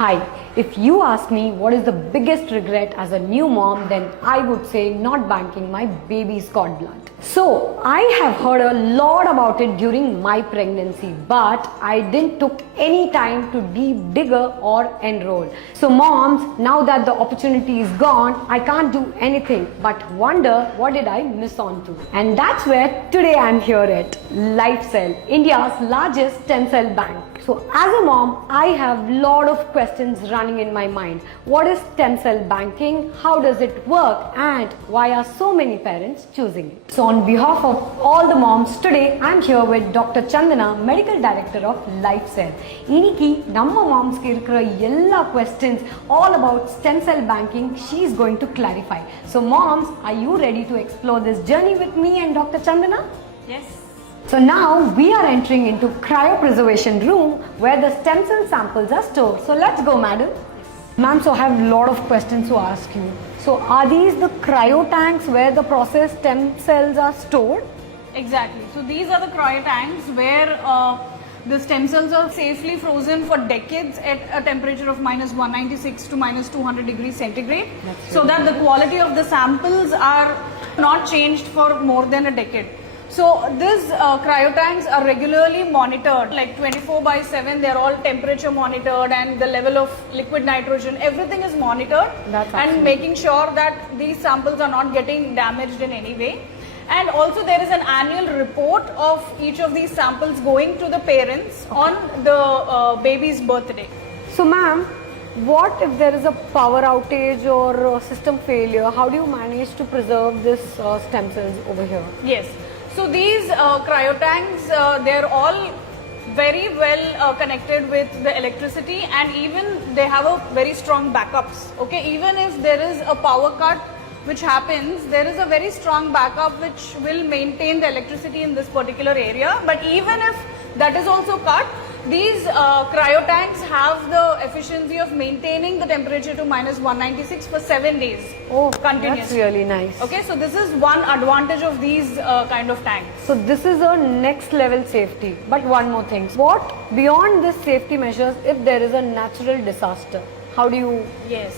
Hi, if you ask me what is the biggest regret as a new mom, then I would say not banking my baby's cord blood. So, I have heard a lot about it during my pregnancy, but I didn't took any time to deep digger or enroll. So moms, now that the opportunity is gone, I can't do anything but wonder what did I miss on to. And that's where today I'm here at LifeCell, India's largest stem cell bank. So as a mom, I have lot of questions running in my mind. What is stem cell banking? How does it work? And why are so many parents choosing it? So on behalf of all the moms, today I'm here with Dr. Chandana, Medical Director of LifeCell. இன்னைக்கு நம்ம மாம்ஸ்க்கு இருக்கிற எல்லா questions all about stem cell banking she is going to clarify. So moms, are you ready to explore this journey with me and Dr. Chandana? Yes. So now we are entering into cryopreservation room where the stem cell samples are stored. So let's go, madam. Ma'am, so I have a lot of questions to ask you. So are these the cryo tanks where the processed stem cells are stored? Exactly. So these are the cryo tanks where the stem cells are safely frozen for decades at a temperature of minus 196 to minus 200 degrees centigrade, so that the quality of the samples are not changed for more than a decade. So these cryo tanks are regularly monitored, like 24/7. They're all temperature monitored, and the level of liquid nitrogen, everything is monitored, and making sure that these samples are not getting damaged in any way. And also there is an annual report of each of these samples going to the parents on the baby's birthday. So ma'am, what if there is a power outage or system failure? How do you manage to preserve this stem cells over here? Yes. So these cryo tanks, they're all very well connected with the electricity, and even they have a very strong backups. Okay, even if there is a power cut which happens, there is a very strong backup which will maintain the electricity in this particular area. But even if that is also cut, these cryo tanks have the efficiency of maintaining the temperature to minus 196 for 7 days. Oh, continuously. That's really nice. Okay, so this is one advantage of these kind of tanks. So this is a next level safety. But one more thing, what beyond this safety measures if there is a natural disaster? How do you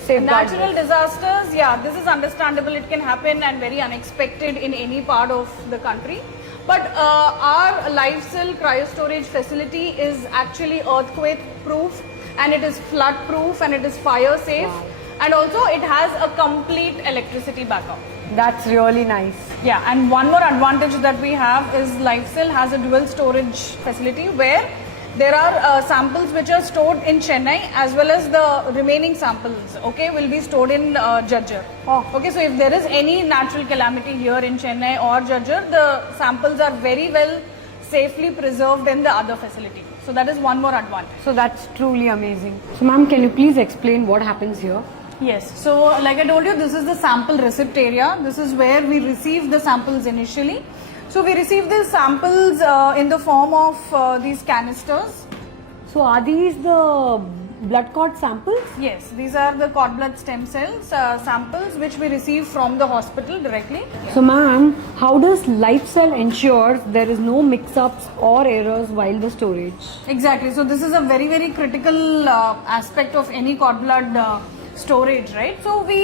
safeguard natural disasters? Yeah, this is understandable. It can happen and very unexpected in any part of the country. But our LifeCell cryo storage facility is actually earthquake proof, and it is flood proof, and it is fire safe. Wow. And also it has a complete electricity backup. That's really nice. Yeah, and one more advantage that we have is LifeCell has a dual storage facility where there are samples which are stored in Chennai, as well as the remaining samples, okay, will be stored in Jhajjar. Oh. Okay, so if there is any natural calamity here in Chennai or Jhajjar, the samples are very well safely preserved in the other facility. So that is one more advantage. So that's truly amazing. So ma'am, can you please explain what happens here? Yes, so like I told you, this is the sample receipt area. This is where we receive the samples initially. So we receive these samples in the form of these canisters. So are these the blood cord samples? Yes, these are the cord blood stem cells samples which we receive from the hospital directly. So ma'am, how does LifeCell ensure there is no mix-ups or errors while the storage? Exactly, so this is a very critical aspect of any cord blood storage, right? So we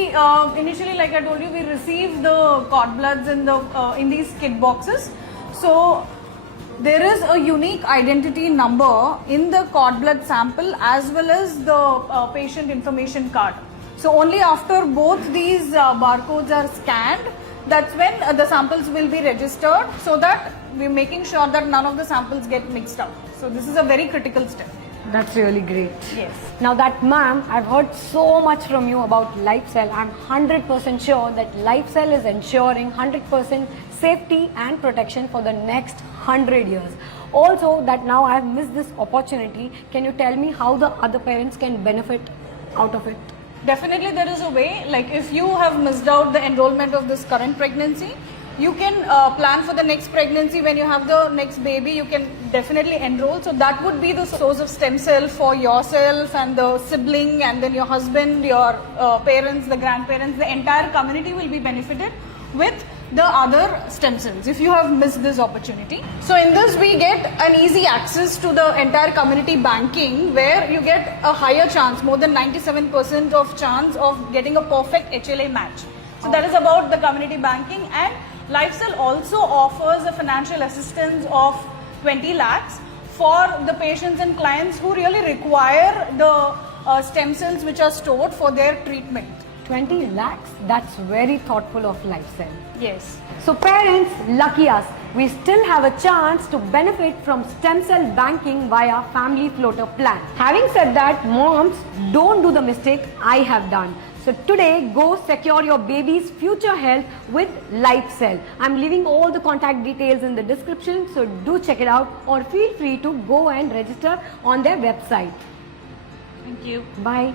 initially, like I told you, we receive the cord bloods in these kit boxes. So there is a unique identity number in the cord blood sample as well as the patient information card. So only after both these barcodes are scanned, that's when the samples will be registered, so that we're making sure that none of the samples get mixed up. So this is a very critical step. That's really great. Yes. Now that ma'am, I've heard so much from you about LifeCell. I'm 100% sure that LifeCell is ensuring 100% safety and protection for the next 100 years. Also, that now I've missed this opportunity, can you tell me how the other parents can benefit out of it? Definitely there is a way. Like if you have missed out the enrollment of this current pregnancy, you can plan for the next pregnancy. When you have the next baby, you can definitely enroll. So that would be the source of stem cell for yourself and the sibling, and then your husband, your parents, the grandparents, the entire community will be benefited with the other stem cells if you have missed this opportunity. So in this we get an easy access to the entire community banking where you get a higher chance, more than 97% of chance of getting a perfect HLA match. So that is about the community banking, and LifeCell also offers a financial assistance of 20 lakhs for the patients and clients who really require the stem cells which are stored for their treatment. 20 lakhs? That's very thoughtful of LifeCell. Yes. So parents, lucky us, we still have a chance to benefit from stem cell banking via Family Floater plan. Having said that, moms, don't do the mistake I have done. So today, go secure your baby's future health with LifeCell. I'm leaving all the contact details in the description, so do check it out, or feel free to go and register on their website. Thank you. Bye.